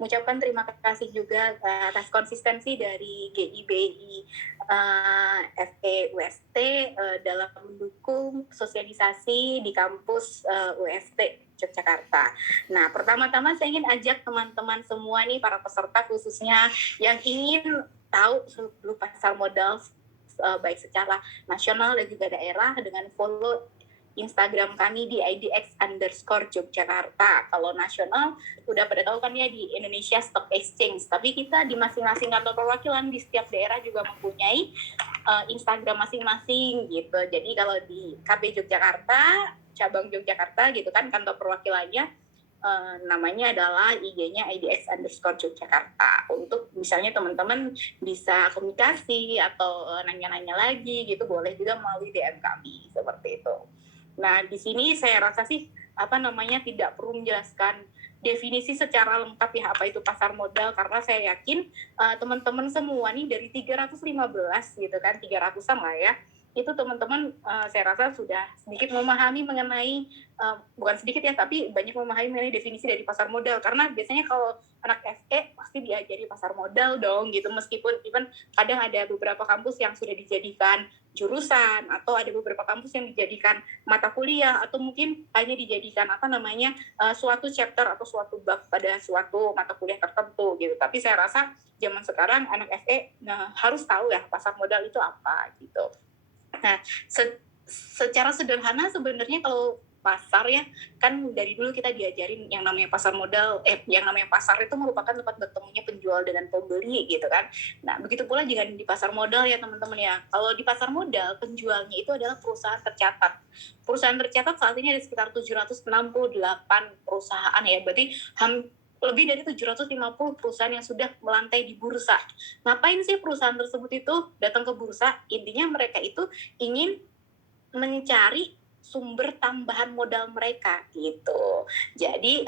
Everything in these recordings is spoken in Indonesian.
mengucapkan terima kasih juga atas konsistensi dari GIBI FE UST dalam mendukung sosialisasi di kampus UST Yogyakarta. Nah, pertama-tama saya ingin ajak teman-teman semua nih, para peserta khususnya yang ingin tahu seluk-beluk pasar modal baik secara nasional dan juga daerah, dengan follow Instagram kami di IDX_Yogyakarta. Kalau nasional udah pada tahu kan ya, di Indonesia Stock Exchange. Tapi kita di masing-masing kantor perwakilan di setiap daerah juga mempunyai Instagram masing-masing gitu. Jadi kalau di KB Yogyakarta, cabang Yogyakarta gitu kan, kantor perwakilannya namanya adalah IG-nya IDX_Yogyakarta. Untuk misalnya teman-teman bisa komunikasi atau nanya-nanya lagi gitu, boleh juga melalui DM kami seperti itu. Nah, di sini saya rasa sih tidak perlu menjelaskan definisi secara lengkap ya apa itu pasar modal, karena saya yakin teman-teman semua nih dari 315 gitu kan, 300-an lah ya, itu teman-teman saya rasa sudah sedikit memahami mengenai bukan sedikit ya, tapi banyak memahami mengenai definisi dari pasar modal. Karena biasanya kalau anak FE pasti diajari pasar modal dong gitu, meskipun even kadang ada beberapa kampus yang sudah dijadikan jurusan, atau ada beberapa kampus yang dijadikan mata kuliah, atau mungkin hanya dijadikan suatu chapter atau suatu bab pada suatu mata kuliah tertentu gitu. Tapi saya rasa zaman sekarang anak FE harus tahu ya pasar modal itu apa gitu. Nah, secara sederhana sebenarnya kalau pasar ya, kan dari dulu kita diajarin yang namanya pasar modal, yang namanya pasar itu merupakan tempat bertemunya penjual dengan pembeli gitu kan. Nah, begitu pula juga di pasar modal ya teman-teman ya. Kalau di pasar modal, penjualnya itu adalah perusahaan tercatat. Perusahaan tercatat saat ini ada sekitar 768 perusahaan ya, berarti lebih dari 750 perusahaan yang sudah melantai di bursa. Ngapain sih perusahaan tersebut itu datang ke bursa? Intinya mereka itu ingin mencari sumber tambahan modal mereka gitu. Jadi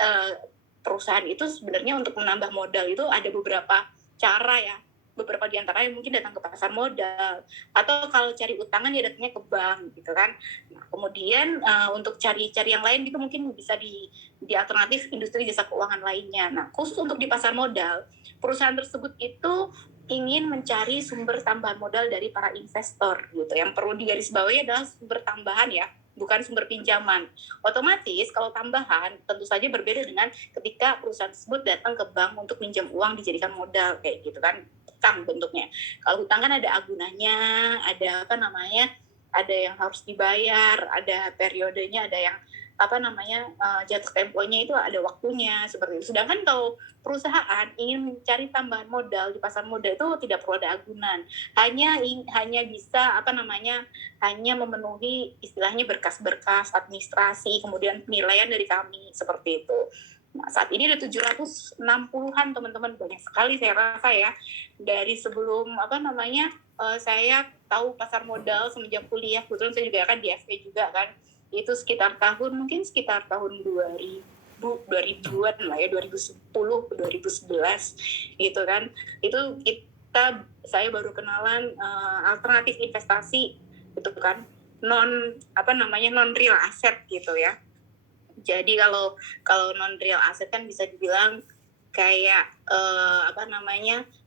perusahaan itu sebenarnya untuk menambah modal itu ada beberapa cara ya. Beberapa di antaranya mungkin datang ke pasar modal, atau kalau cari utangan ya datangnya ke bank gitu kan. Nah, kemudian untuk cari yang lain gitu mungkin bisa di alternatif industri jasa keuangan lainnya. Nah, khusus untuk di pasar modal, perusahaan tersebut itu ingin mencari sumber tambahan modal dari para investor gitu. Yang perlu digarisbawahi adalah sumber tambahan ya, bukan sumber pinjaman. Otomatis kalau tambahan tentu saja berbeda dengan ketika perusahaan tersebut datang ke bank untuk pinjam uang dijadikan modal kayak gitu kan, utang bentuknya. Kalau utang kan ada agunannya, ada ada yang harus dibayar, ada periodenya, ada yang jatuh temponya itu ada waktunya seperti itu. Sedangkan kalau perusahaan ingin mencari tambahan modal di pasar modal itu tidak perlu ada agunan, hanya bisa hanya memenuhi istilahnya berkas-berkas administrasi, kemudian penilaian dari kami seperti itu. Nah, saat ini ada 760-an teman-teman, banyak sekali saya rasa ya. Dari sebelum saya tahu pasar modal semenjak kuliah, kebetulan saya juga kan di FE juga kan, itu sekitar tahun 2000-an lah ya, 2010 2011 gitu kan. Itu saya baru kenalan alternatif investasi gitu kan, non real asset gitu ya. Jadi kalau non real asset kan bisa dibilang kayak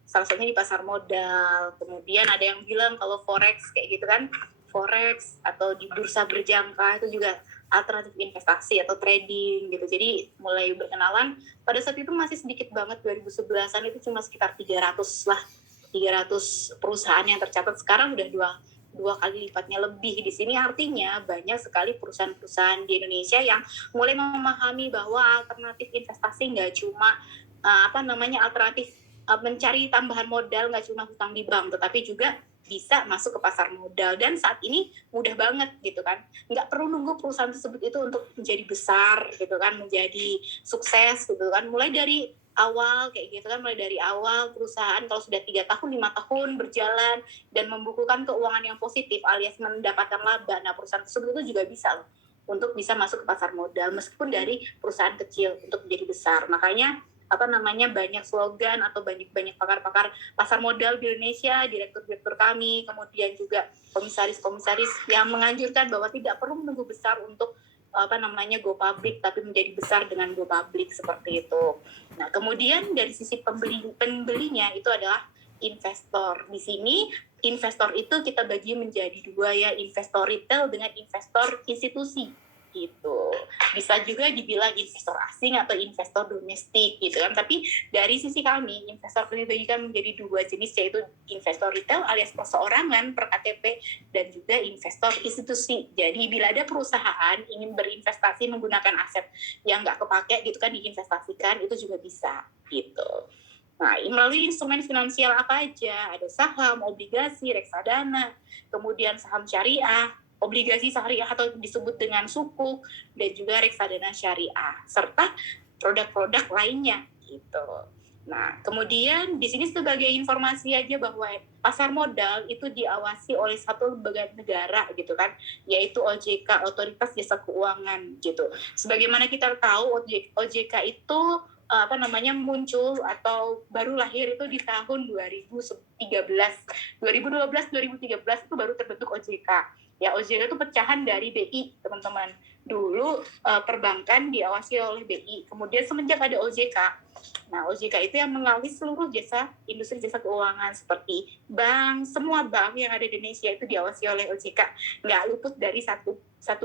salah satunya di pasar modal. Kemudian ada yang bilang kalau forex kayak gitu kan, forex atau di bursa berjangka itu juga alternatif investasi atau trading gitu. Jadi mulai berkenalan pada saat itu masih sedikit banget, 2011-an itu cuma sekitar 300 perusahaan yang tercatat. Sekarang udah dua kali lipatnya lebih di sini. Artinya banyak sekali perusahaan-perusahaan di Indonesia yang mulai memahami bahwa alternatif investasi nggak cuma alternatif mencari tambahan modal, nggak cuma hutang di bank, tetapi juga bisa masuk ke pasar modal. Dan saat ini mudah banget gitu kan, nggak perlu nunggu perusahaan tersebut itu untuk menjadi besar gitu kan, menjadi sukses gitu kan, mulai dari awal kayak gitu kan, mulai dari awal perusahaan kalau sudah 3 tahun 5 tahun berjalan dan membukukan keuangan yang positif alias mendapatkan laba, nah perusahaan tersebut itu juga bisa untuk bisa masuk ke pasar modal meskipun dari perusahaan kecil untuk menjadi besar. Makanya banyak slogan atau banyak pakar-pakar pasar modal di Indonesia, direktur-direktur kami, kemudian juga komisaris-komisaris yang menganjurkan bahwa tidak perlu menunggu besar untuk go public tapi menjadi besar dengan go public seperti itu. Nah, kemudian dari sisi pembelinya itu adalah investor. Di sini investor itu kita bagi menjadi dua ya, investor retail dengan investor institusi gitu. Bisa juga dibilang investor asing atau investor domestik gitu kan. Tapi dari sisi kami, investor dibagikan menjadi dua jenis, yaitu investor retail alias perseorangan per KTP dan juga investor institusi. Jadi bila ada perusahaan ingin berinvestasi menggunakan aset yang nggak kepake gitu kan, diinvestasikan, itu juga bisa gitu. Nah, melalui instrumen finansial apa aja? Ada saham, obligasi, reksadana, kemudian saham syariah, obligasi syariah atau disebut dengan sukuk, dan juga reksadana syariah, serta produk-produk lainnya gitu. Nah, kemudian di sini sebagai informasi aja bahwa pasar modal itu diawasi oleh satu lembaga negara gitu kan, yaitu OJK, Otoritas Jasa Keuangan gitu. Sebagaimana kita tahu OJK itu muncul atau baru lahir itu di tahun 2013, 2013 itu baru terbentuk OJK. Ya, OJK itu pecahan dari BI, teman-teman. Dulu perbankan diawasi oleh BI. Kemudian semenjak ada OJK, nah OJK itu yang mengawasi seluruh industri jasa keuangan seperti bank, semua bank yang ada di Indonesia itu diawasi oleh OJK. Nggak luput dari satu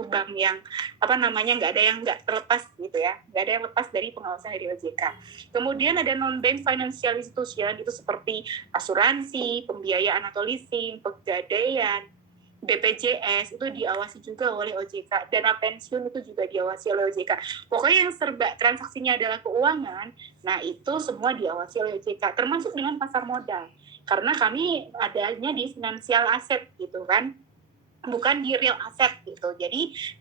bank yang nggak ada yang nggak terlepas gitu ya, nggak ada yang lepas dari pengawasan dari OJK. Kemudian ada non-bank financial institution, itu seperti asuransi, pembiayaan atau leasing, pegadaian, BPJS itu diawasi juga oleh OJK, dana pensiun itu juga diawasi oleh OJK. Pokoknya yang serba transaksinya adalah keuangan, nah itu semua diawasi oleh OJK, termasuk dengan pasar modal, karena kami adanya di finansial aset gitu kan, bukan di real asset gitu.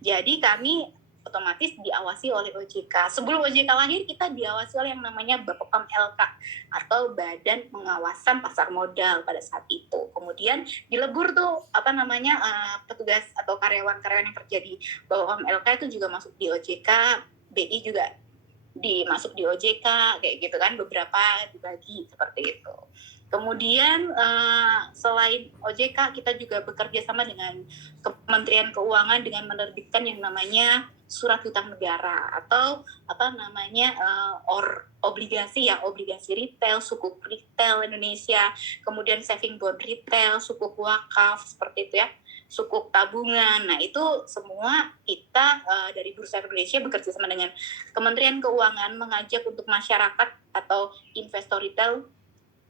Jadi kami otomatis diawasi oleh OJK. Sebelum OJK lahir, kita diawasi oleh yang namanya Bapepam LK atau Badan Pengawasan Pasar Modal pada saat itu. Kemudian dilebur tuh petugas atau karyawan-karyawan yang kerja di Bapepam LK itu juga masuk di OJK, BI juga dimasuk di OJK kayak gitu kan, beberapa dibagi seperti itu. Kemudian selain OJK, kita juga bekerja sama dengan Kementerian Keuangan dengan menerbitkan yang namanya surat hutang negara atau obligasi retail, sukuk retail Indonesia, kemudian saving bond retail, sukuk wakaf seperti itu ya, sukuk tabungan. Nah, itu semua kita dari Bursa Indonesia bekerja sama dengan Kementerian Keuangan mengajak untuk masyarakat atau investor retail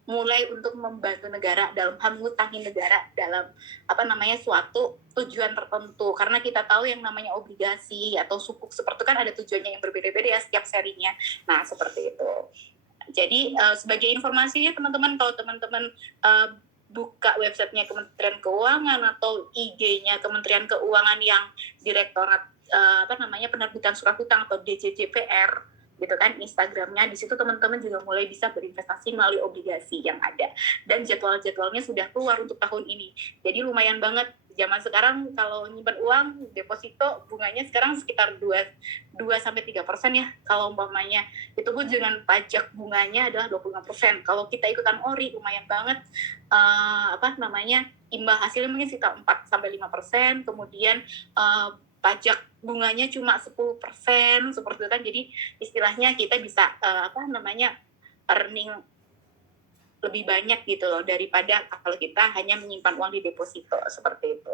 mulai untuk membantu negara dalam hal mengutangi negara dalam suatu tujuan tertentu, karena kita tahu yang namanya obligasi atau sukuk seperti itu kan ada tujuannya yang berbeda-beda ya setiap serinya. Nah, seperti itu. Jadi sebagai informasinya teman-teman, kalau teman-teman buka websitenya Kementerian Keuangan atau IG-nya Kementerian Keuangan yang Direktorat Penerbitan Surat Hutang atau DJJPR gitu kan, Instagramnya, di situ teman-teman juga mulai bisa berinvestasi melalui obligasi yang ada, dan jadwal-jadwalnya sudah keluar untuk tahun ini. Jadi lumayan banget. Zaman sekarang kalau nyimpan uang deposito bunganya sekarang sekitar 2-3% ya, kalau umpamanya itu pun dengan pajak bunganya adalah 25%. Kalau kita ikutan ORI lumayan banget, imbal hasilnya mungkin sekitar 4-5%, kemudian pajak bunganya cuma 10% seperti itu kan. Jadi istilahnya kita bisa earning lebih banyak gitu loh daripada kalau kita hanya menyimpan uang di deposito seperti itu.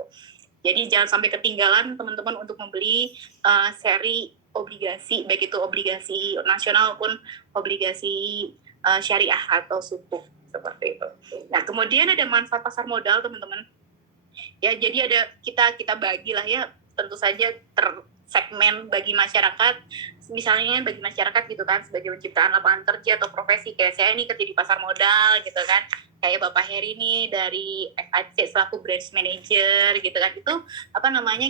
Jadi jangan sampai ketinggalan teman-teman untuk membeli seri obligasi, baik itu obligasi nasional maupun obligasi syariah atau sukuk seperti itu. Nah, kemudian ada manfaat pasar modal teman-teman. Ya, jadi ada kita bagilah ya, tentu saja tersegmen bagi masyarakat, misalnya bagi masyarakat gitu kan, sebagai penciptaan lapangan kerja atau profesi, kayak saya ini kerja di pasar modal gitu kan, kayak Bapak Heri nih dari FAC selaku branch manager gitu kan, itu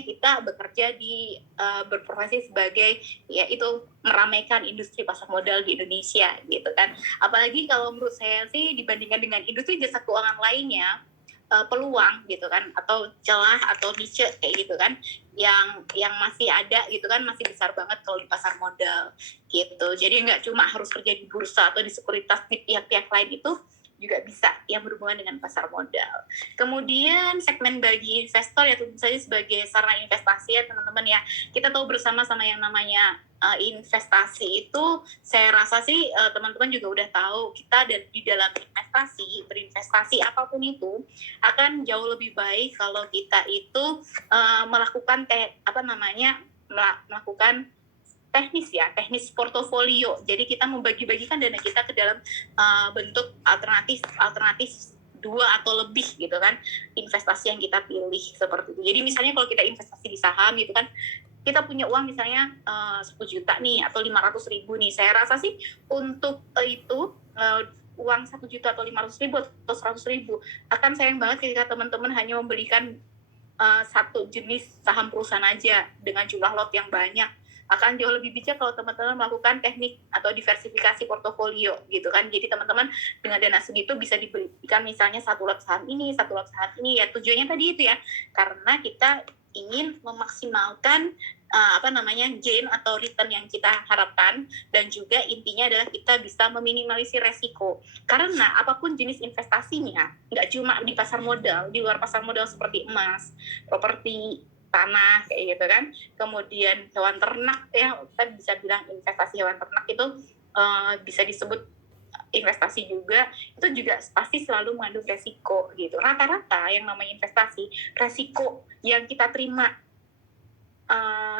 kita bekerja di berprofesi sebagai ya itu meramaikan industri pasar modal di Indonesia gitu kan. Apalagi kalau menurut saya sih dibandingkan dengan industri jasa keuangan lainnya, peluang gitu kan, atau celah atau niche kayak gitu kan, yang masih ada gitu kan, masih besar banget kalau di pasar modal gitu. Jadi nggak cuma harus kerja di bursa atau di sekuritas di pihak-pihak lain, itu juga bisa yang berhubungan dengan pasar modal. Kemudian segmen bagi investor ya tentu saja sebagai sarana investasi ya teman-teman ya. Kita tahu bersama-sama yang namanya investasi itu, saya rasa sih teman-teman juga udah tahu kita di dalam berinvestasi apapun itu akan jauh lebih baik kalau kita itu melakukan melakukan teknis portofolio. Jadi kita membagi-bagikan dana kita ke dalam bentuk alternatif dua atau lebih gitu kan investasi yang kita pilih seperti itu. Jadi misalnya kalau kita investasi di saham gitu kan, kita punya uang misalnya 10 juta nih atau 500.000 nih, saya rasa sih untuk itu uang 1 juta atau 500.000 atau 100.000 akan sayang banget ketika teman-teman hanya membelikan satu jenis saham perusahaan aja dengan jumlah lot yang banyak. Akan jauh lebih bijak kalau teman-teman melakukan teknik atau diversifikasi portofolio gitu kan. Jadi teman-teman dengan dana segitu bisa dibelikan misalnya satu lot saham ini, satu lot saham ini, ya tujuannya tadi itu ya, karena kita ingin memaksimalkan gain atau return yang kita harapkan, dan juga intinya adalah kita bisa meminimalisir resiko. Karena apapun jenis investasinya, nggak cuma di pasar modal, di luar pasar modal seperti emas, properti, tanah kayak gitu kan, kemudian hewan ternak ya, kita bisa bilang investasi hewan ternak itu bisa disebut investasi juga, itu juga pasti selalu mengandung resiko gitu. Rata-rata yang namanya investasi, resiko yang kita terima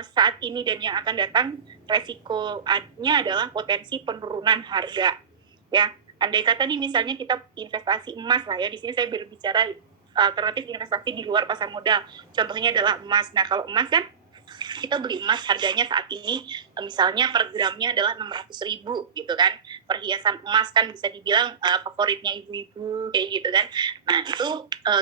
saat ini dan yang akan datang, resikonya adalah potensi penurunan harga ya. Andai kata nih misalnya kita investasi emas lah ya, di sini saya berbicara alternatif investasi di luar pasar modal, contohnya adalah emas. Nah kalau emas kan kita beli emas harganya saat ini misalnya per gramnya adalah 600.000 gitu kan. Perhiasan emas kan bisa dibilang favoritnya ibu-ibu kayak gitu kan. Nah itu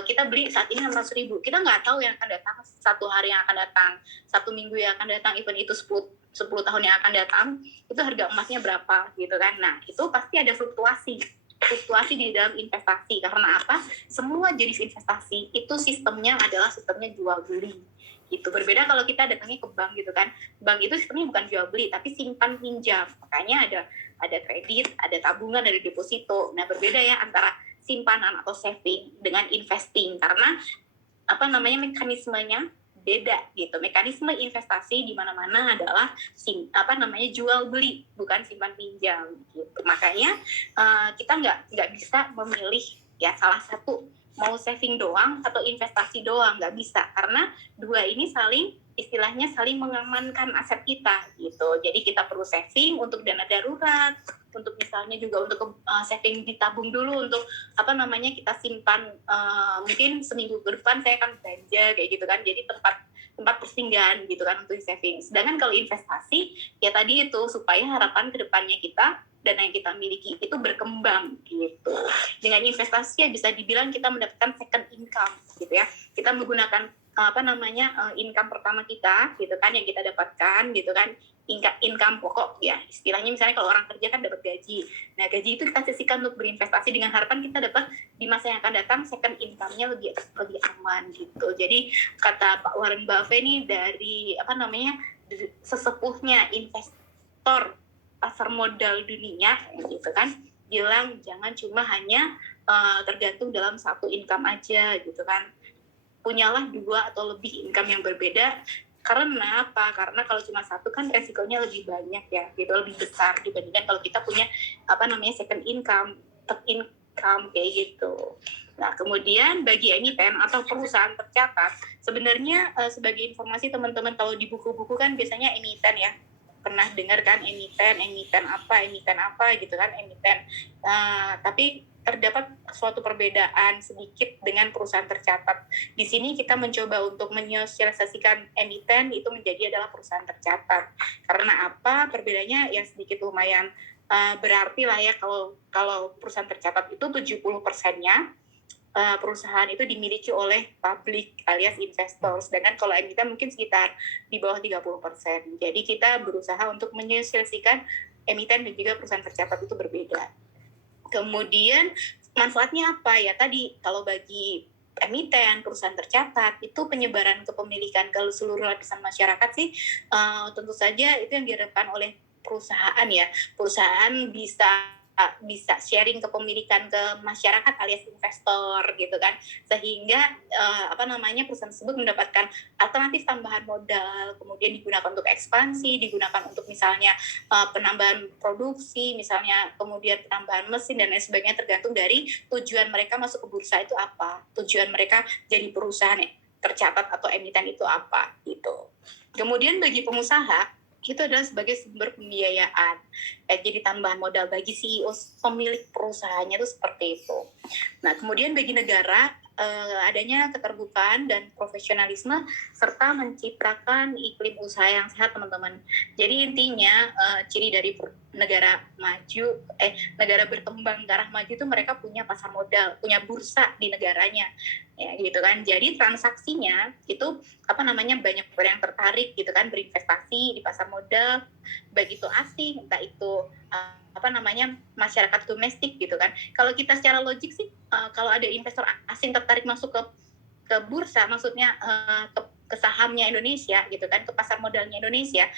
kita beli saat ini 600.000, kita nggak tahu yang akan datang satu hari yang akan datang, satu minggu yang akan datang, even itu 10 tahun yang akan datang, itu harga emasnya berapa gitu kan. Nah itu pasti ada fluktuasi di dalam investasi. Karena apa? Semua jenis investasi itu sistemnya adalah sistemnya jual beli gitu. Berbeda kalau kita datangnya ke bank gitu kan, bank itu sistemnya bukan jual beli tapi simpan pinjam, makanya ada kredit, ada tabungan, ada deposito. Nah berbeda ya antara simpanan atau saving dengan investing, karena mekanismenya beda gitu. Mekanisme investasi di mana-mana adalah jual beli, bukan simpan pinjam gitu. Makanya kita nggak bisa memilih ya salah satu, mau saving doang atau investasi doang, nggak bisa, karena dua ini istilahnya saling mengamankan aset kita gitu. Jadi kita perlu saving untuk dana darurat, untuk misalnya juga untuk saving ditabung dulu untuk kita simpan mungkin seminggu ke depan saya akan belanja kayak gitu kan, jadi tempat persinggahan gitu kan untuk saving. Sedangkan kalau investasi ya tadi itu supaya harapan kedepannya kita, dana yang kita miliki itu berkembang gitu. Dengan investasi ya bisa dibilang kita mendapatkan second income gitu ya. Kita menggunakan income pertama kita gitu kan, yang kita dapatkan gitu kan, income pokok ya istilahnya. Misalnya kalau orang kerja kan dapat gaji, nah gaji itu kita sisihkan untuk berinvestasi dengan harapan kita dapat di masa yang akan datang second income-nya lebih aman gitu. Jadi kata Pak Warren Buffett nih, dari sesepuhnya investor pasar modal dunia gitu kan, bilang jangan cuma hanya tergantung dalam satu income aja gitu kan, punyalah dua atau lebih income yang berbeda. Karena apa? Karena kalau cuma satu kan resikonya lebih banyak ya, gitu, lebih besar dibandingkan kalau kita punya second income, third income kayak gitu. Nah, kemudian bagi emiten atau perusahaan tercatat, sebenarnya sebagai informasi teman-teman, kalau di buku-buku kan biasanya emiten ya, pernah dengar kan emiten apa gitu kan, emiten. Tapi terdapat suatu perbedaan sedikit dengan perusahaan tercatat. Di sini kita mencoba untuk menyosialisasikan emiten itu menjadi adalah perusahaan tercatat. Karena apa? Perbedaannya yang sedikit lumayan berarti lah ya. Kalau perusahaan tercatat itu 70%-nya perusahaan itu dimiliki oleh publik alias investor. Sedangkan kalau emiten mungkin sekitar di bawah 30%. Jadi kita berusaha untuk menyosialisasikan emiten dan juga perusahaan tercatat itu berbeda. Kemudian manfaatnya apa ya tadi, kalau bagi emiten, perusahaan tercatat itu penyebaran kepemilikan ke seluruh lapisan masyarakat sih tentu saja itu yang diharapkan oleh perusahaan ya. Perusahaan bisa bisa sharing kepemilikan ke masyarakat alias investor gitu kan, sehingga perusahaan tersebut mendapatkan alternatif tambahan modal, kemudian digunakan untuk ekspansi, digunakan untuk misalnya penambahan produksi, misalnya kemudian penambahan mesin dan lain sebagainya, tergantung dari tujuan mereka masuk ke bursa itu apa, tujuan mereka jadi perusahaan tercatat atau emiten itu apa gitu. Kemudian bagi pengusaha itu adalah sebagai sumber pembiayaan, jadi tambahan modal bagi CEO pemilik perusahaannya itu seperti itu. Nah, kemudian bagi negara adanya keterbukaan dan profesionalisme serta menciptakan iklim usaha yang sehat, teman-teman. Jadi intinya ciri dari negara maju, negara berkembang ke arah maju itu mereka punya pasar modal, punya bursa di negaranya, ya gitu kan. Jadi transaksinya itu banyak orang yang tertarik gitu kan berinvestasi di pasar modal, baik itu asing, entah itu masyarakat domestik gitu kan. Kalau kita secara logik sih, kalau ada investor asing tertarik masuk ke bursa, maksudnya ke sahamnya Indonesia gitu kan, ke pasar modalnya Indonesia,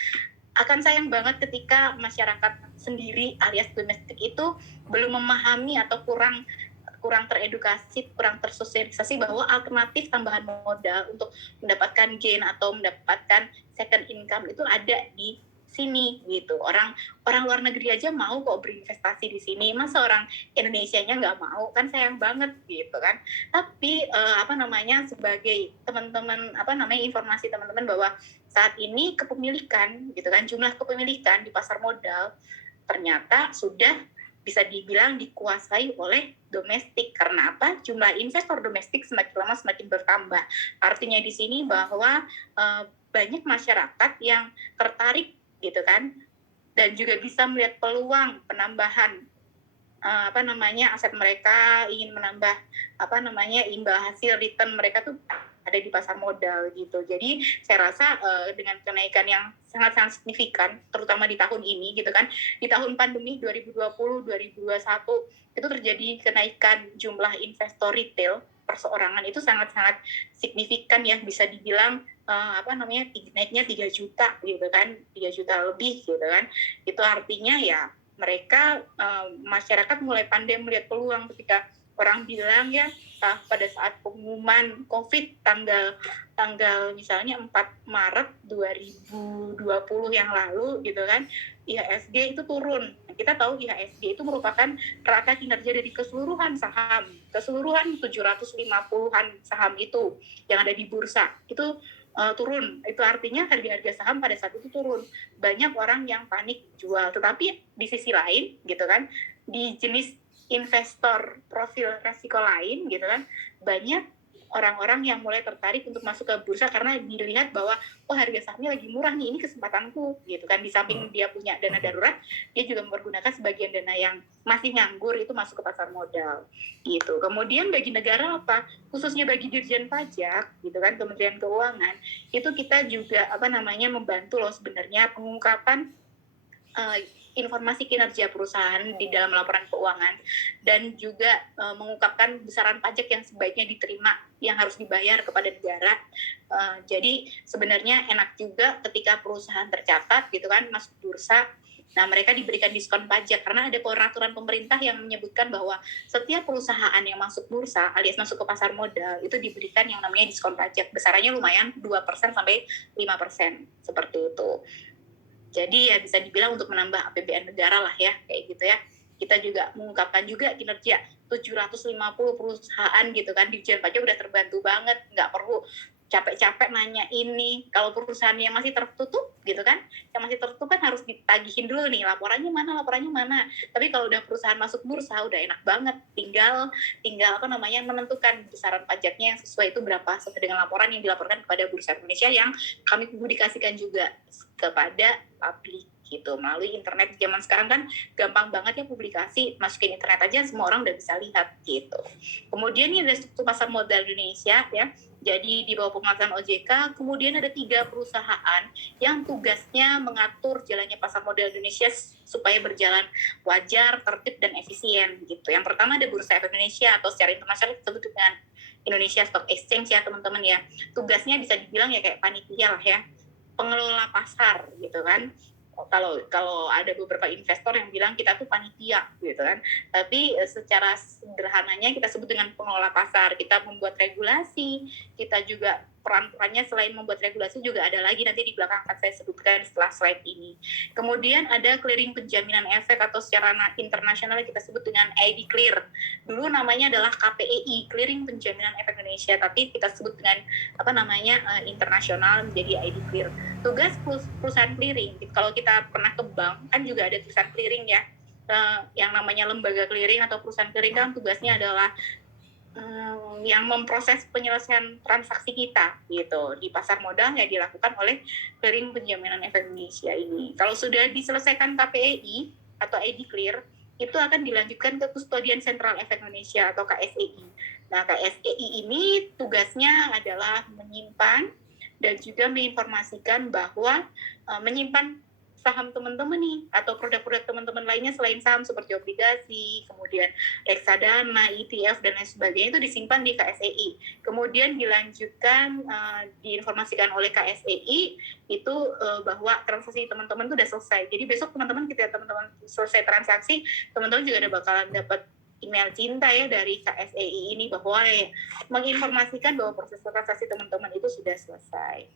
akan sayang banget ketika masyarakat sendiri alias domestik itu belum memahami atau kurang teredukasi, kurang tersosialisasi bahwa alternatif tambahan modal untuk mendapatkan gain atau mendapatkan second income itu ada di sini gitu. Orang luar negeri aja mau kok berinvestasi di sini, masa orang Indonesianya nggak mau, kan sayang banget gitu kan. Tapi sebagai teman-teman informasi teman-teman bahwa saat ini kepemilikan gitu kan, jumlah kepemilikan di pasar modal ternyata sudah bisa dibilang dikuasai oleh domestik. Karena apa? Jumlah investor domestik semakin lama semakin bertambah. Artinya di sini bahwa banyak masyarakat yang tertarik gitu kan, dan juga bisa melihat peluang penambahan aset mereka, ingin menambah imbal hasil return mereka tuh ada di pasar modal gitu. Jadi saya rasa dengan kenaikan yang sangat-sangat signifikan, terutama di tahun ini gitu kan, di tahun pandemi 2020-2021 itu terjadi kenaikan jumlah investor retail perseorangan itu sangat-sangat signifikan ya, bisa dibilang naiknya 3 juta gitu kan, 3 juta lebih gitu kan. Itu artinya ya mereka masyarakat mulai pandai melihat peluang ketika orang bilang ya pada saat pengumuman COVID tanggal misalnya 4 Maret 2020 yang lalu gitu kan, IHSG itu turun. Kita tahu IHSG itu merupakan rata kinerja dari keseluruhan saham, keseluruhan 750-an saham itu yang ada di bursa itu turun. Itu artinya harga-harga saham pada saat itu turun. Banyak orang yang panik jual. Tetapi di sisi lain gitu kan, di jenis investor profil resiko lain gitu kan, banyak orang-orang yang mulai tertarik untuk masuk ke bursa karena dilihat bahwa harga sahamnya lagi murah nih, ini kesempatanku gitu kan. Di samping dia punya dana darurat, dia juga mempergunakan sebagian dana yang masih nganggur itu masuk ke pasar modal gitu. Kemudian bagi negara apa, khususnya bagi Dirjen Pajak gitu kan, Kementerian Keuangan, itu kita juga membantu loh sebenarnya pengungkapan informasi kinerja perusahaan di dalam laporan keuangan, dan juga mengungkapkan besaran pajak yang sebaiknya diterima yang harus dibayar kepada negara. Jadi sebenarnya enak juga ketika perusahaan tercatat gitu kan masuk bursa. Nah, mereka diberikan diskon pajak karena ada peraturan pemerintah yang menyebutkan bahwa setiap perusahaan yang masuk bursa alias masuk ke pasar modal itu diberikan yang namanya diskon pajak. Besarannya lumayan 2% sampai 5%, seperti itu. Jadi ya bisa dibilang untuk menambah APBN negara lah ya, kayak gitu ya. Kita juga mengungkapkan juga kinerja 750 perusahaan gitu kan, Dirjen Pajak udah terbantu banget, nggak perlu capek-capek nanya ini. Kalau perusahaan yang masih tertutup gitu kan, yang masih tertutup kan harus ditagihin dulu nih, laporannya mana. Tapi kalau udah perusahaan masuk bursa udah enak banget, tinggal menentukan besaran pajaknya yang sesuai itu berapa sesuai dengan laporan yang dilaporkan kepada Bursa Indonesia yang kami publikasikan juga kepada publik gitu melalui internet. Zaman sekarang kan gampang banget ya publikasi, masukin internet aja semua orang udah bisa lihat gitu. Kemudian ini ada struktur pasar modal Indonesia ya. Jadi di bawah pengawasan OJK, kemudian ada 3 perusahaan yang tugasnya mengatur jalannya pasar modal Indonesia supaya berjalan wajar, tertib, dan efisien gitu. Yang pertama ada Bursa Efek Indonesia atau secara internasional disebut dengan Indonesia Stock Exchange ya teman-teman ya. Tugasnya bisa dibilang ya kayak panitia lah ya, pengelola pasar gitu kan. kalau ada beberapa investor yang bilang kita tuh panitia gitu kan, tapi secara sederhananya kita sebut dengan pengelola pasar. Kita membuat regulasi, kita juga peran-perannya selain membuat regulasi juga ada lagi nanti di belakang akan saya sebutkan setelah slide ini. Kemudian ada clearing penjaminan efek atau secara internasional kita sebut dengan ID Clear. Dulu namanya adalah KPEI, Clearing Penjaminan Efek Indonesia, tapi kita sebut dengan internasional menjadi ID Clear. Tugas perusahaan clearing, kalau kita pernah ke bank kan juga ada tulisan clearing ya, yang namanya lembaga clearing atau perusahaan clearing kan tugasnya adalah yang memproses penyelesaian transaksi kita gitu di pasar modal yang dilakukan oleh Clearing Penjaminan Efek Indonesia ini. Kalau sudah diselesaikan KPEI atau ID Clear, itu akan dilanjutkan ke Kustodian Sentral Efek Indonesia atau KSEI. Nah, KSEI ini tugasnya adalah menyimpan dan juga menginformasikan bahwa menyimpan saham teman-teman nih atau produk-produk teman-teman lainnya selain saham seperti obligasi, kemudian reksadana, ETF dan lain sebagainya itu disimpan di KSEI. Kemudian dilanjutkan diinformasikan oleh KSEI itu bahwa transaksi teman-teman itu udah selesai. Jadi besok teman-teman ketika teman-teman selesai transaksi, teman-teman juga ada bakalan dapat email cinta ya dari KSEI ini bahwa menginformasikan bahwa proses transaksi teman-teman itu sudah selesai.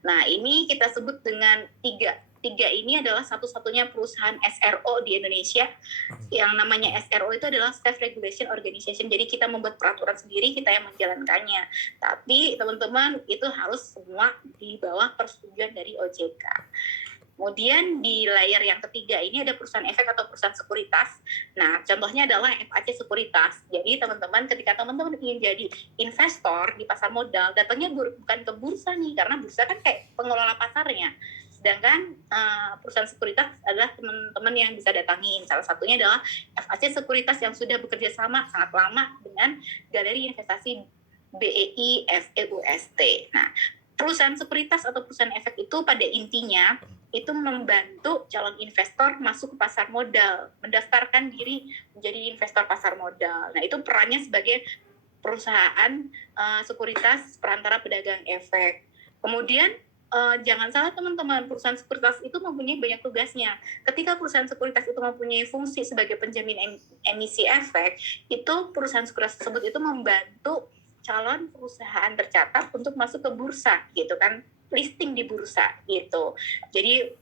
Nah, ini kita sebut dengan tiga ini adalah satu-satunya perusahaan SRO di Indonesia. Yang namanya SRO itu adalah Self Regulation Organization. Jadi kita membuat peraturan sendiri, kita yang menjalankannya. Tapi teman-teman itu harus semua di bawah persetujuan dari OJK. Kemudian di layar yang ketiga ini ada perusahaan efek atau perusahaan sekuritas. Nah, contohnya adalah FAC Sekuritas. Jadi teman-teman ketika teman-teman ingin jadi investor di pasar modal, datangnya bukan ke bursa nih, karena bursa kan kayak pengelola pasarnya. Sedangkan perusahaan sekuritas adalah teman-teman yang bisa datangin. Salah satunya adalah FAC Sekuritas yang sudah bekerja sama sangat lama dengan Galeri Investasi BEI FEUST. Nah, perusahaan sekuritas atau perusahaan efek itu pada intinya itu membantu calon investor masuk ke pasar modal, mendaftarkan diri menjadi investor pasar modal. Nah, itu perannya sebagai perusahaan sekuritas perantara pedagang efek. Kemudian jangan salah teman-teman, perusahaan sekuritas itu mempunyai banyak tugasnya. Ketika perusahaan sekuritas itu mempunyai fungsi sebagai penjamin emisi efek, itu perusahaan sekuritas tersebut itu membantu calon perusahaan tercatat untuk masuk ke bursa gitu kan, listing di bursa gitu. Jadi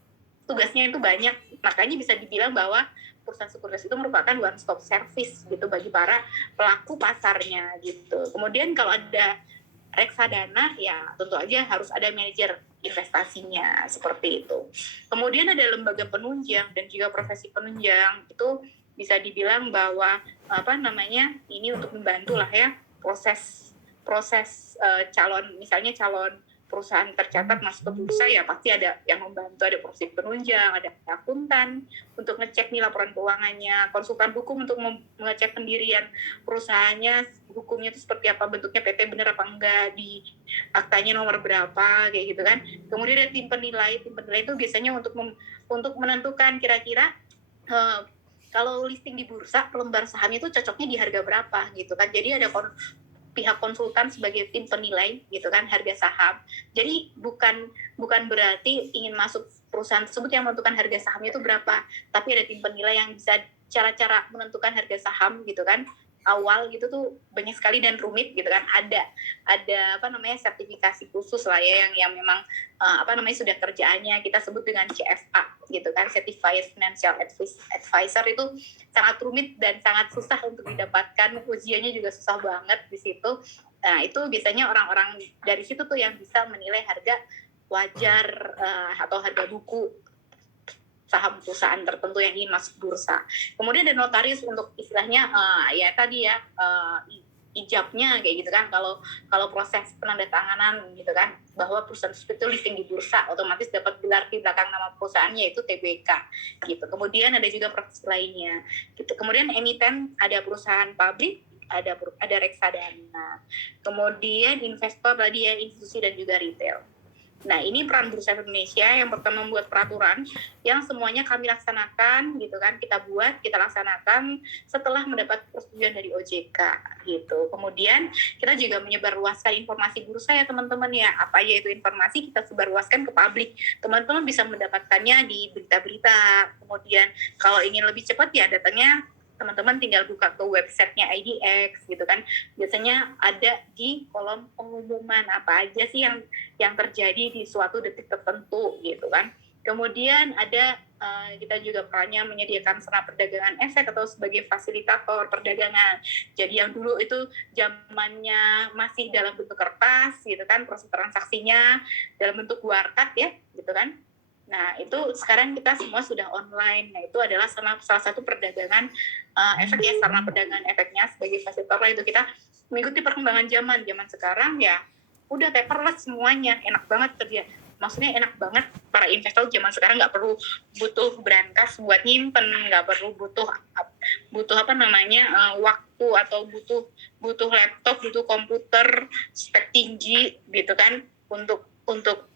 tugasnya itu banyak, makanya bisa dibilang bahwa perusahaan sekuritas itu merupakan one stop service gitu bagi para pelaku pasarnya gitu. Kemudian kalau ada reksadana ya tentu aja harus ada manajer investasinya seperti itu. Kemudian ada lembaga penunjang dan juga profesi penunjang, itu bisa dibilang bahwa ini untuk membantu lah ya proses calon, misalnya calon perusahaan tercatat masuk ke bursa ya pasti ada yang membantu, ada profesi penunjang, ada akuntan untuk ngecek nih laporan keuangannya, konsultan hukum untuk mengecek pendirian perusahaannya, hukumnya itu seperti apa, bentuknya PT bener apa enggak, di aktanya nomor berapa kayak gitu kan. Kemudian ada tim penilai itu biasanya untuk menentukan kira-kira kalau listing di bursa lembar sahamnya itu cocoknya di harga berapa gitu kan. Jadi ada pihak konsultan sebagai tim penilai gitu kan harga saham. Jadi bukan berarti ingin masuk perusahaan tersebut yang menentukan harga sahamnya itu berapa, tapi ada tim penilai yang bisa cara-cara menentukan harga saham gitu kan. Awal gitu tuh banyak sekali dan rumit gitu kan. Ada sertifikasi khusus lah ya yang memang sudah kerjaannya kita sebut dengan CFA gitu kan, Certified Financial Advisor. Itu sangat rumit dan sangat susah untuk didapatkan, ujiannya juga susah banget di situ. Nah, itu biasanya orang-orang dari situ tuh yang bisa menilai harga wajar atau harga buku saham perusahaan tertentu yang ingin masuk bursa. Kemudian ada notaris untuk istilahnya ijabnya kayak gitu kan, kalau proses penandatanganan gitu kan bahwa perusahaan itu listing di bursa, otomatis dapat gelar di belakang nama perusahaannya yaitu TBK gitu. Kemudian ada juga proses lainnya gitu. Kemudian emiten, ada perusahaan pabrik, ada reksadana. Kemudian investor tadi ya, institusi dan juga retail. Nah, ini peran Bursa Efek Indonesia yang pertama membuat peraturan yang semuanya kami laksanakan gitu kan, kita buat, kita laksanakan setelah mendapat persetujuan dari OJK gitu. Kemudian kita juga menyebarluaskan informasi bursa ya teman-teman ya. Apa aja itu informasi kita sebarluaskan ke publik. Teman-teman bisa mendapatkannya di berita-berita. Kemudian kalau ingin lebih cepat ya datanya teman-teman tinggal buka ke websitenya IDX gitu kan, biasanya ada di kolom pengumuman apa aja sih yang terjadi di suatu detik tertentu gitu kan. Kemudian ada kita juga perannya menyediakan sarana perdagangan efek atau sebagai fasilitator perdagangan. Jadi yang dulu itu zamannya masih dalam bentuk kertas gitu kan, proses transaksinya dalam bentuk warkat ya gitu kan. Nah, itu sekarang kita semua sudah online. Nah, itu adalah salah satu perdagangan efek ya, sarana perdagangan efeknya sebagai fasilitator itu kita mengikuti perkembangan zaman sekarang ya udah paperless semuanya, enak banget kerja. Maksudnya enak banget para investor zaman sekarang nggak perlu butuh brankas buat nyimpen, nggak perlu butuh apa namanya waktu atau butuh laptop, butuh komputer spek tinggi gitu kan untuk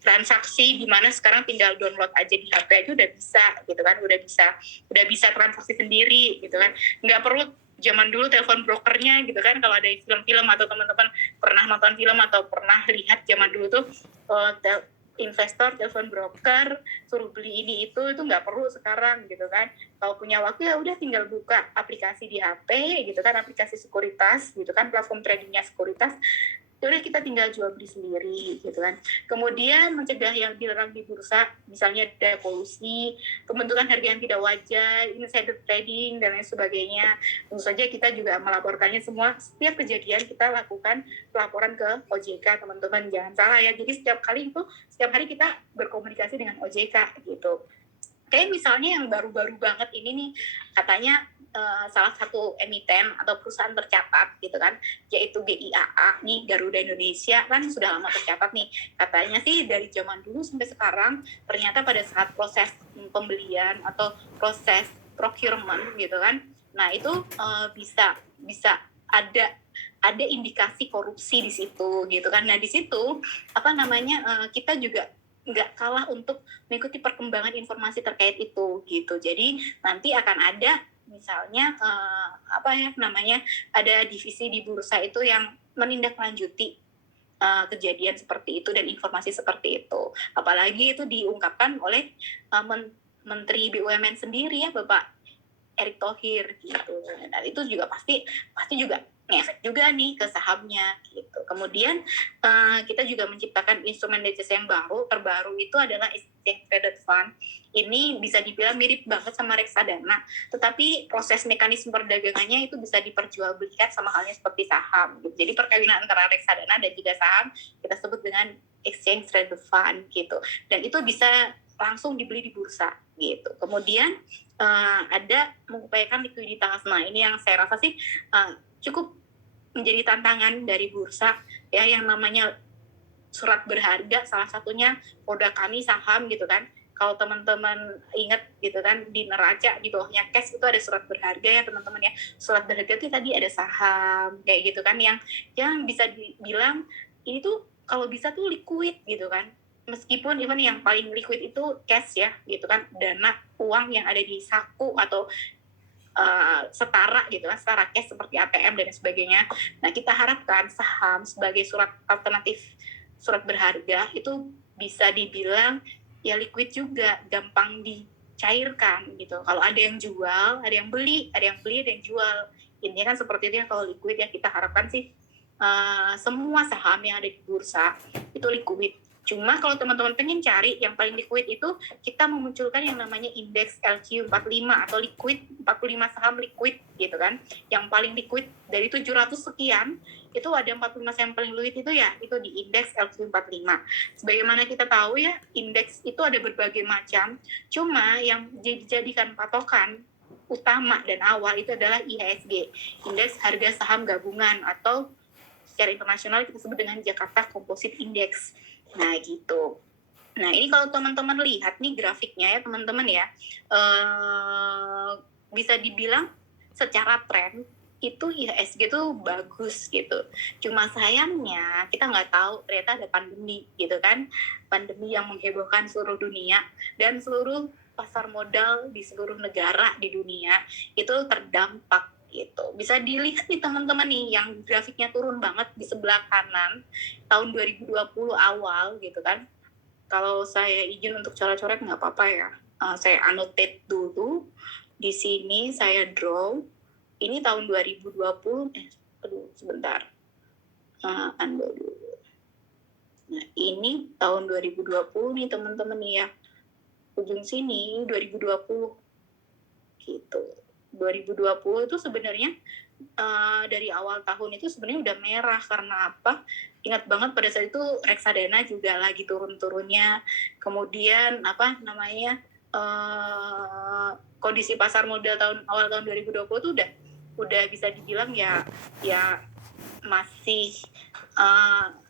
transaksi, di mana sekarang tinggal download aja di HP aja udah bisa gitu kan, udah bisa transaksi sendiri gitu kan, nggak perlu zaman dulu telepon brokernya gitu kan. Kalau ada film-film atau teman-teman pernah nonton film atau pernah lihat zaman dulu tuh investor telepon broker suruh beli ini itu nggak perlu sekarang gitu kan. Kalau punya waktu ya udah tinggal buka aplikasi di HP gitu kan, aplikasi sekuritas gitu kan, platform tradingnya sekuritas, udah kita tinggal jual beli sendiri gitu kan. Kemudian mencegah yang dilarang di bursa, misalnya ada polusi, pembentukan harga yang tidak wajar, insider trading dan lain sebagainya. Tentu saja kita juga melaporkannya semua. Setiap kejadian kita lakukan pelaporan ke OJK, teman-teman jangan salah ya. Jadi setiap hari kita berkomunikasi dengan OJK gitu. Kayak misalnya yang baru-baru banget ini nih, katanya salah satu emiten atau perusahaan tercatat gitu kan, yaitu GIAA nih, Garuda Indonesia kan sudah lama tercatat nih. Katanya sih dari zaman dulu sampai sekarang ternyata pada saat proses pembelian atau proses procurement gitu kan, nah itu bisa ada indikasi korupsi di situ gitu kan. Nah di situ apa namanya kita juga nggak kalah untuk mengikuti perkembangan informasi terkait itu gitu. Jadi nanti akan ada misalnya ada divisi di bursa itu yang menindaklanjuti kejadian seperti itu dan informasi seperti itu. Apalagi itu diungkapkan oleh Menteri BUMN sendiri ya, Bapak Erick Thohir gitu. Dan itu juga pasti juga ngefek juga nih ke sahamnya gitu. Kemudian kita juga menciptakan instrumen DCC yang terbaru itu adalah Exchange Traded Fund. Ini bisa dibilang mirip banget sama reksadana, tetapi proses mekanisme perdagangannya itu bisa diperjualbelikan sama halnya seperti saham gitu. Jadi perkawinan antara reksadana dan juga saham kita sebut dengan Exchange Traded Fund gitu. Dan itu bisa langsung dibeli di bursa gitu. Kemudian ada mengupayakan likuiditas. Nah, ini yang saya rasa sih cukup menjadi tantangan dari bursa ya, yang namanya surat berharga, salah satunya produk kami saham gitu kan. Kalau teman-teman ingat gitu kan, di neraca di bawahnya cash itu ada surat berharga ya teman-teman ya. Surat berharga itu tadi ada saham kayak gitu kan, yang bisa dibilang ini tuh kalau bisa tuh liquid gitu kan. Meskipun even yang paling liquid itu cash ya gitu kan, dana uang yang ada di saku atau setara gitu kan, setara cash seperti ATM dan sebagainya. Nah, kita harapkan saham sebagai surat alternatif surat berharga itu bisa dibilang ya liquid juga, gampang dicairkan gitu. Kalau ada yang jual, ada yang beli, ada yang jual. Ini kan seperti itu ya kalau liquid ya. Kita harapkan sih semua saham yang ada di bursa itu liquid. Cuma kalau teman-teman pengen cari yang paling liquid itu, kita memunculkan yang namanya indeks LQ45 atau liquid 45 saham liquid gitu kan. Yang paling liquid dari 700 sekian, itu ada 45 saham paling liquid itu ya, itu di indeks LQ45. Sebagaimana kita tahu ya, indeks itu ada berbagai macam. Cuma yang dijadikan patokan utama dan awal itu adalah IHSG, Indeks Harga Saham Gabungan, atau secara internasional kita sebut dengan Jakarta Composite Index. Nah gitu. Nah ini kalau teman-teman lihat nih grafiknya ya teman-teman ya, bisa dibilang secara tren itu IHSG tuh bagus gitu. Cuma sayangnya kita nggak tahu ternyata ada pandemi gitu kan. Pandemi yang menghebohkan seluruh dunia dan seluruh pasar modal di seluruh negara di dunia itu terdampak gitu. Bisa dilihat nih teman-teman nih yang grafiknya turun banget di sebelah kanan tahun 2020 awal gitu kan. Kalau saya izin untuk coret-coret nggak apa-apa ya. Saya annotate dulu. Di sini saya draw ini tahun 2020 sebentar undo dulu. Nah ini tahun 2020 nih teman-teman nih ya, ujung sini 2020 gitu. 2020 itu sebenarnya dari awal tahun itu sebenarnya udah merah. Karena apa? Ingat banget pada saat itu reksadana juga lagi turun-turunnya. Kemudian apa namanya, kondisi pasar modal awal tahun 2020 itu udah bisa dibilang ya masih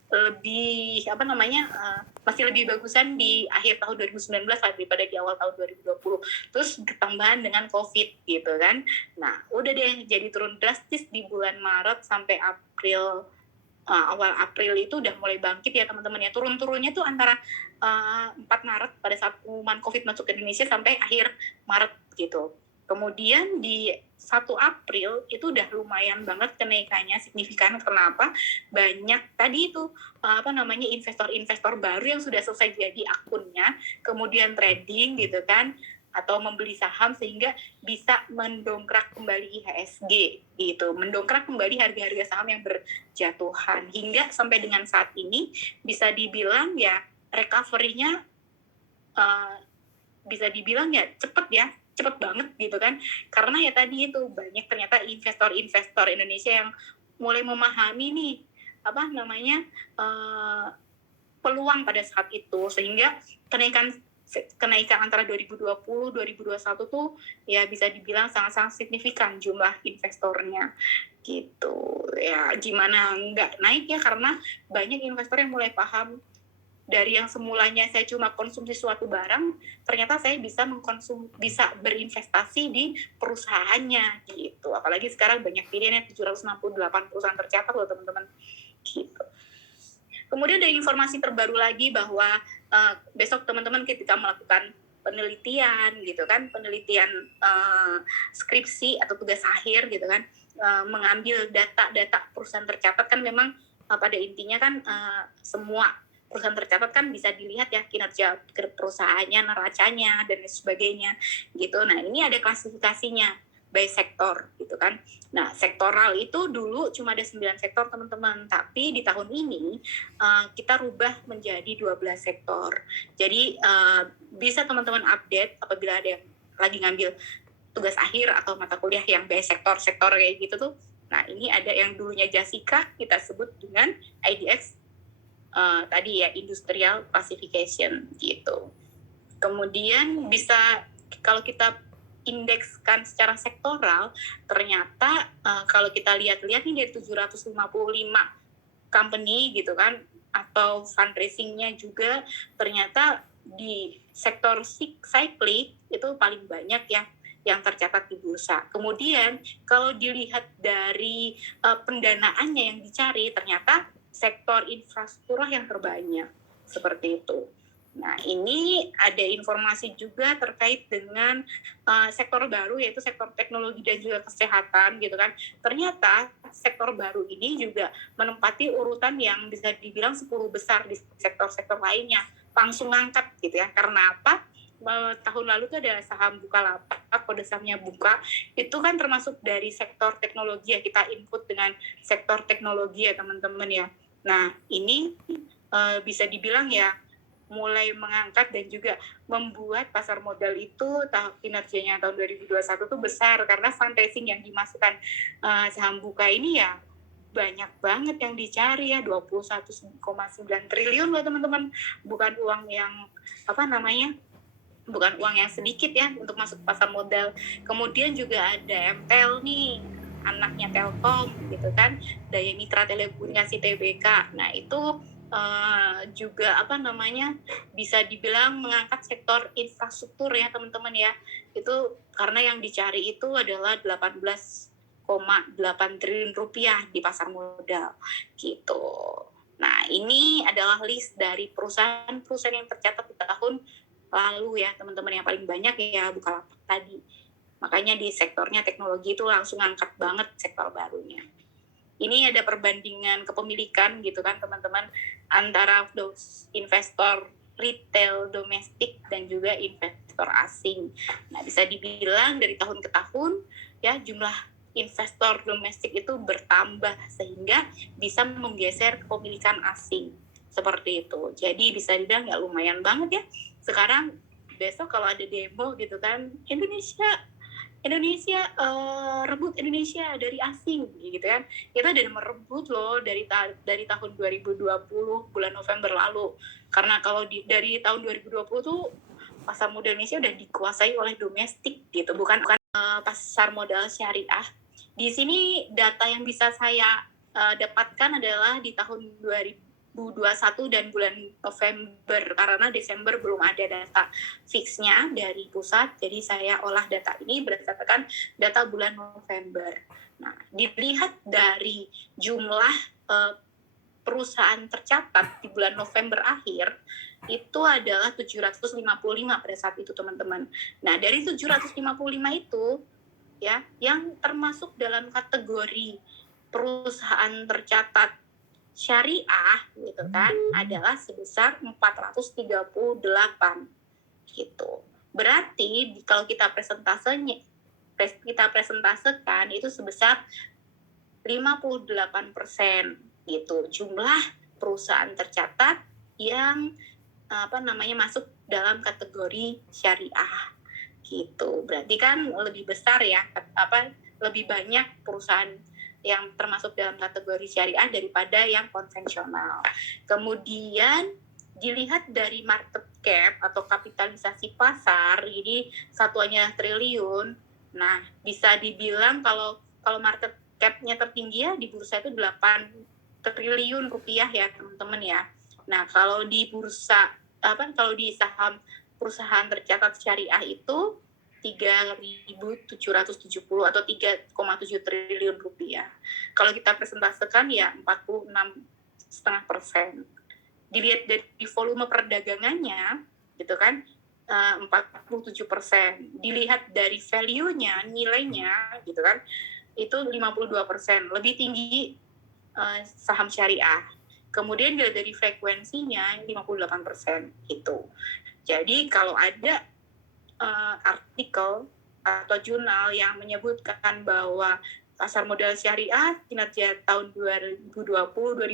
lebih apa namanya, masih lebih bagusan di akhir tahun 2019 daripada di awal tahun 2020. Terus ketambahan dengan COVID gitu kan. Nah udah deh jadi turun drastis di bulan Maret sampai April. Awal April itu udah mulai bangkit ya teman-teman ya. Turun-turunnya tuh antara 4 Maret pada saat pengumuman COVID masuk ke Indonesia sampai akhir Maret gitu. Kemudian di 1 April itu udah lumayan banget kenaikannya signifikan. Kenapa? Banyak tadi itu apa namanya investor-investor baru yang sudah selesai jadi akunnya, kemudian trading gitu kan, atau membeli saham sehingga bisa mendongkrak kembali IHSG gitu, mendongkrak kembali harga-harga saham yang berjatuhan hingga sampai dengan saat ini bisa dibilang ya recovery-nya bisa dibilang ya cepet banget gitu kan. Karena ya tadi itu banyak ternyata investor-investor Indonesia yang mulai memahami nih apa namanya peluang pada saat itu, sehingga kenaikan antara 2020 2021 tuh ya bisa dibilang sangat-sangat signifikan jumlah investornya gitu ya. Gimana nggak naik ya, karena banyak investor yang mulai paham. Dari yang semulanya saya cuma konsumsi suatu barang, ternyata saya bisa berinvestasi di perusahaannya gitu. Apalagi sekarang banyak pilihannya, 768 perusahaan tercatat loh teman-teman gitu. Kemudian ada informasi terbaru lagi bahwa besok teman-teman ketika melakukan penelitian gitu kan, penelitian skripsi atau tugas akhir gitu kan, mengambil data-data perusahaan tercatat kan memang pada intinya kan semua perusahaan tercatat kan bisa dilihat ya kinerja perusahaannya, neracanya dan sebagainya gitu. Nah ini ada klasifikasinya by sektor gitu kan. Nah sektoral itu dulu cuma ada 9 sektor teman-teman, tapi di tahun ini kita rubah menjadi 12 sektor. Jadi bisa teman-teman update apabila ada yang lagi ngambil tugas akhir atau mata kuliah yang by sektor kayak gitu tuh. Nah ini ada yang dulunya Jasika kita sebut dengan IDX tadi ya, Industrial Classification gitu. Kemudian bisa kalau kita indekskan secara sektoral, ternyata kalau kita lihat-lihat nih dari 755 company gitu kan, atau fundraisingnya juga ternyata di sektor cyclic itu paling banyak ya yang tercatat di bursa. Kemudian kalau dilihat dari pendanaannya yang dicari, ternyata sektor infrastruktur yang terbanyak seperti itu. Nah, ini ada informasi juga terkait dengan sektor baru, yaitu sektor teknologi dan juga kesehatan gitu kan. Ternyata sektor baru ini juga menempati urutan yang bisa dibilang 10 besar di sektor-sektor lainnya. Langsung ngangkat gitu ya. Karena apa? Tahun lalu tuh ada saham Bukalapak, kode sahamnya Buka, itu kan termasuk dari sektor teknologi ya, kita input dengan sektor teknologi ya teman-teman ya. Nah, ini bisa dibilang ya mulai mengangkat dan juga membuat pasar modal itu kinerjanya tahun 2021 tuh besar, karena fundraising yang dimasukkan saham Buka ini ya banyak banget yang dicari ya, 21,9 triliun loh teman-teman. Bukan uang yang apa namanya, bukan uang yang sedikit ya untuk masuk pasar modal. Kemudian juga ada MTEL nih, anaknya Telkom gitu kan, Daya Mitra Telekomunikasi TBK. Nah itu juga apa namanya, bisa dibilang mengangkat sektor infrastruktur ya teman-teman ya. Itu karena yang dicari itu adalah 18,6 triliun rupiah di pasar modal gitu. Nah, ini adalah list dari perusahaan-perusahaan yang tercatat di tahun lalu ya, teman-teman, yang paling banyak ya Bukalapak tadi. Makanya di sektornya teknologi itu langsung angkat banget sektor barunya. Ini ada perbandingan kepemilikan gitu kan teman-teman, antara investor retail domestik dan juga investor asing. Nah, bisa dibilang dari tahun ke tahun ya jumlah investor domestik itu bertambah sehingga bisa menggeser kepemilikan asing seperti itu. Jadi bisa dibilang ya lumayan banget ya. Sekarang besok kalau ada demo gitu kan, Indonesia rebut Indonesia dari asing gitu kan. Kita udah merebut loh dari tahun 2020 bulan November lalu. Karena kalau dari tahun 2020 tuh pasar modal Indonesia udah dikuasai oleh domestik gitu, bukan pasar modal syariah. Di sini data yang bisa saya dapatkan adalah di tahun 2021 dan bulan November, karena Desember belum ada data fixnya dari pusat, jadi saya olah data ini berdasarkan data bulan November. Nah, dilihat dari jumlah perusahaan tercatat di bulan November akhir, itu adalah 755 pada saat itu teman-teman. Nah, dari 755 itu ya, yang termasuk dalam kategori perusahaan tercatat syariah gitu kan adalah sebesar 438 gitu. Berarti kalau kita presentasekan itu sebesar 58% gitu jumlah perusahaan tercatat yang masuk dalam kategori syariah gitu. Berarti kan lebih besar ya, lebih banyak perusahaan yang termasuk dalam kategori syariah daripada yang konvensional. Kemudian dilihat dari market cap atau kapitalisasi pasar, ini satuannya triliun. Nah, bisa dibilang kalau market cap-nya tertinggi ya di bursa itu 8 triliun rupiah ya, teman-teman ya. Nah, kalau di kalau di saham perusahaan tercatat syariah itu 3.770 atau 3,7 triliun rupiah. Kalau kita presentasekan ya 46,5%. Dilihat dari volume perdagangannya, gitu kan, 47%. Dilihat dari value-nya, nilainya, gitu kan, itu 52%. Lebih tinggi saham syariah. Kemudian dilihat dari frekuensinya 58% gitu. Jadi kalau ada artikel atau jurnal yang menyebutkan bahwa pasar modal syariah kinerja tahun 2020-2021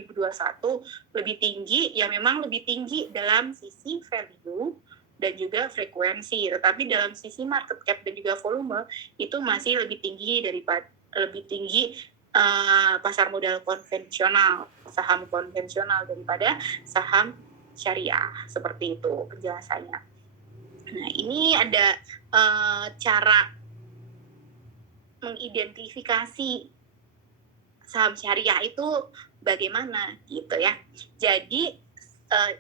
lebih tinggi, ya memang lebih tinggi dalam sisi value dan juga frekuensi, tetapi dalam sisi market cap dan juga volume itu masih lebih tinggi pasar modal konvensional, saham konvensional daripada saham syariah. Seperti itu penjelasannya. Nah, ini ada cara mengidentifikasi saham syariah itu bagaimana gitu ya. Jadi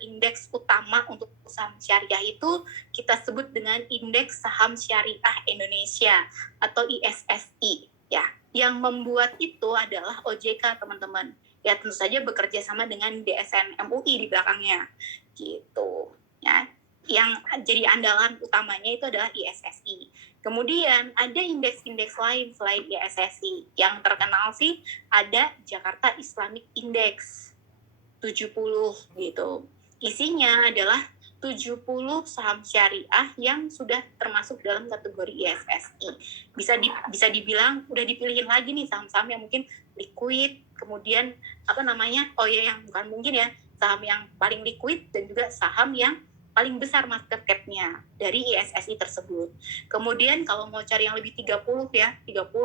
indeks utama untuk saham syariah itu kita sebut dengan indeks saham syariah Indonesia atau ISSI ya. Yang membuat itu adalah OJK, teman-teman. Ya, tentu saja bekerja sama dengan DSN MUI di belakangnya gitu ya. Yang jadi andalan utamanya itu adalah ISSI. Kemudian ada indeks-indeks lain selain ISSI. Yang terkenal sih ada Jakarta Islamic Index 70 gitu. Isinya adalah 70 saham syariah yang sudah termasuk dalam kategori ISSI. Bisa dibilang udah dipilihin lagi nih saham-saham yang mungkin liquid, kemudian yang bukan mungkin ya, saham yang paling liquid dan juga saham yang paling besar market cap-nya dari ISSI tersebut. Kemudian kalau mau cari yang lebih 30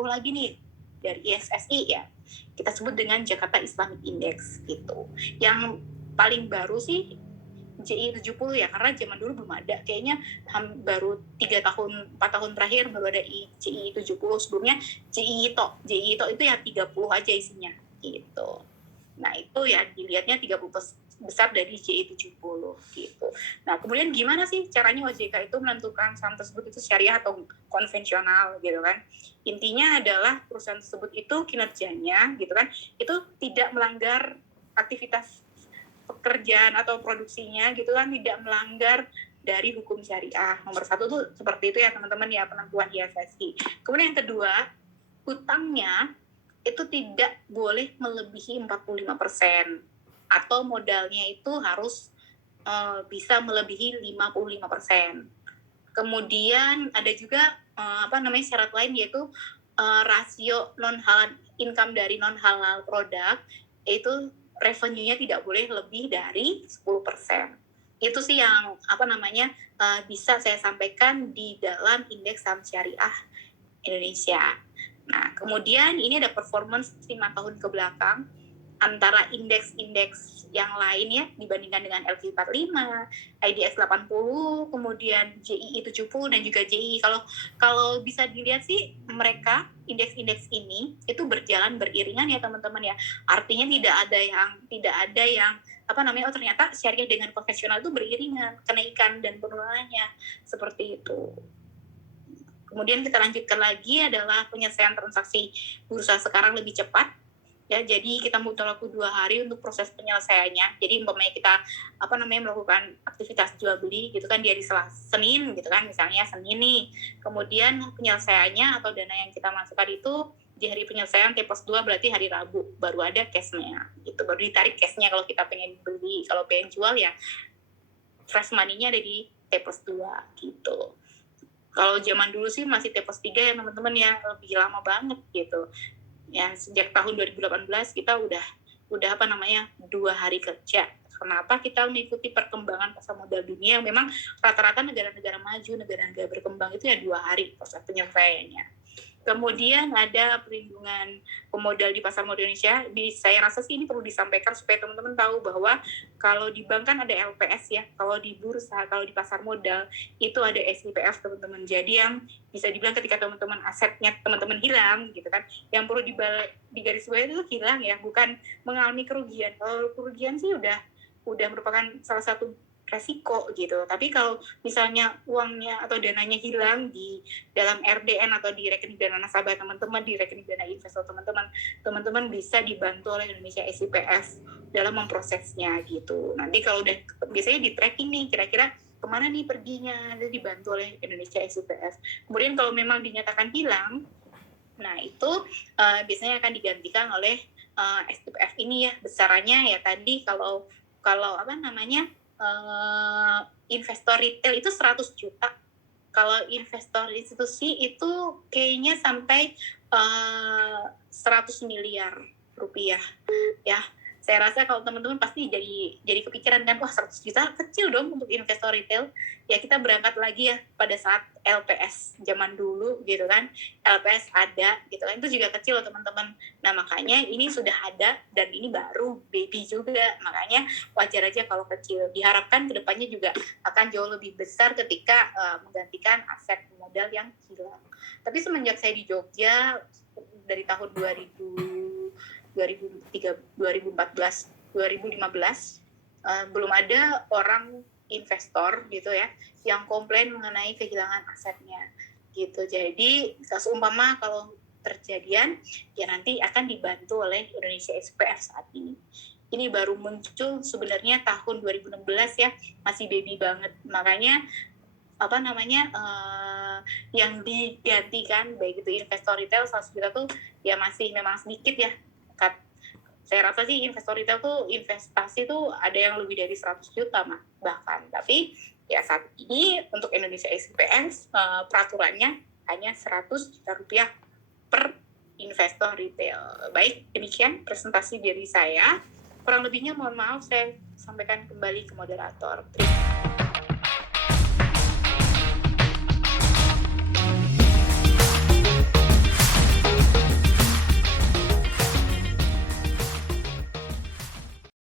lagi nih dari ISSI ya, kita sebut dengan Jakarta Islamic Index gitu. Yang paling baru sih JI 70 ya, karena zaman dulu belum ada. Kayaknya baru 4 tahun terakhir baru ada JI 70. Sebelumnya JI Ito itu ya 30 aja isinya gitu. Nah, itu ya dilihatnya 30% besar dari JI 70 gitu. Nah, kemudian gimana sih caranya OJK itu menentukan saham tersebut itu syariah atau konvensional gitu kan? Intinya adalah perusahaan tersebut itu kinerjanya gitu kan, itu tidak melanggar aktivitas pekerjaan atau produksinya gitu kan, tidak melanggar dari hukum syariah. Nomor satu tuh seperti itu ya teman-teman ya, penentuan IFSI. Kemudian yang kedua, hutangnya itu tidak boleh melebihi 45% atau modalnya itu harus bisa melebihi 55%. Kemudian ada juga syarat lain, yaitu rasio non halal income dari non halal produk, yaitu revenue-nya tidak boleh lebih dari 10%. Itu sih yang bisa saya sampaikan di dalam indeks saham syariah Indonesia. Nah, kemudian ini ada performance 5 tahun ke belakang antara indeks-indeks yang lain ya, dibandingkan dengan LQ45, IDX 80, kemudian JII 70 dan juga JI. Kalau bisa dilihat sih, mereka indeks-indeks ini itu berjalan beriringan ya teman-teman ya. Artinya tidak ada yang ternyata syariah dengan konvensional itu beriringan kenaikan dan penurunannya seperti itu. Kemudian kita lanjutkan lagi adalah penyelesaian transaksi bursa sekarang lebih cepat. Ya, jadi kita butuh waktu 2 hari untuk proses penyelesaiannya. Jadi umpamanya kita melakukan aktivitas jual beli gitu kan di hari Senin gitu kan, misalnya Senin nih. Kemudian penyelesaiannya atau dana yang kita masukkan itu di hari penyelesaian T+2 berarti hari Rabu baru ada cash-nya. Gitu, baru ditarik cash-nya kalau kita pengen beli. Kalau pengen jual ya fresh money-nya ada di T+2 gitu. Kalau zaman dulu sih masih T+3 ya teman-teman ya, lebih lama banget gitu. Ya, sejak tahun 2018 kita udah 2 hari kerja. Kenapa? Kita mengikuti perkembangan pasar modal dunia yang memang rata-rata negara-negara maju, negara-negara berkembang itu ya 2 hari proses penyelesaiannya. Kemudian ada perlindungan pemodal di pasar modal Indonesia. Saya rasa sih ini perlu disampaikan supaya teman-teman tahu bahwa kalau di bank kan ada LPS ya, kalau di bursa, kalau di pasar modal itu ada SIPF teman-teman. Jadi yang bisa dibilang ketika teman-teman asetnya teman-teman hilang gitu kan, yang perlu digarisbawahi itu hilang ya, bukan mengalami kerugian. Kalau kerugian sih udah merupakan salah satu resiko gitu. Tapi kalau misalnya uangnya atau dananya hilang di dalam RDN atau di rekening dana nasabah teman-teman, di rekening dana investor teman-teman bisa dibantu oleh Indonesia SIPF dalam memprosesnya gitu. Nanti kalau udah biasanya di tracking nih kira-kira kemana nih perginya, jadi dibantu oleh Indonesia SIPF. Kemudian kalau memang dinyatakan hilang, nah itu biasanya akan digantikan oleh SIPF ini ya. Besarannya ya tadi kalau investor retail itu 100 juta. Kalau investor institusi itu kayaknya sampai 100 miliar rupiah ya. Saya rasa kalau teman-teman pasti jadi kepikiran kan, wah 100 juta kecil dong untuk investor retail. Ya kita berangkat lagi ya pada saat LPS zaman dulu gitu kan. LPS ada gitu kan, itu juga kecil loh teman-teman. Nah makanya ini sudah ada dan ini baru baby juga. Makanya wajar aja kalau kecil. Diharapkan kedepannya juga akan jauh lebih besar ketika menggantikan aset modal yang hilang. Tapi semenjak saya di Jogja dari tahun 2015 belum ada orang investor gitu ya yang komplain mengenai kehilangan asetnya gitu. Jadi seumpama kalau terjadian ya nanti akan dibantu oleh Indonesia SPF saat ini. Ini baru muncul sebenarnya tahun 2016 ya, masih baby banget. Makanya yang digantikan baik itu investor retail 100 juta tuh ya masih memang sedikit ya. Saya rasa sih investor retail tuh investasi tuh ada yang lebih dari 100 juta bahkan. Tapi ya saat ini untuk Indonesia SIPF peraturannya hanya 100 juta rupiah per investor retail. Baik, demikian presentasi dari saya. Kurang lebihnya mohon maaf, saya sampaikan kembali ke moderator. Terima kasih.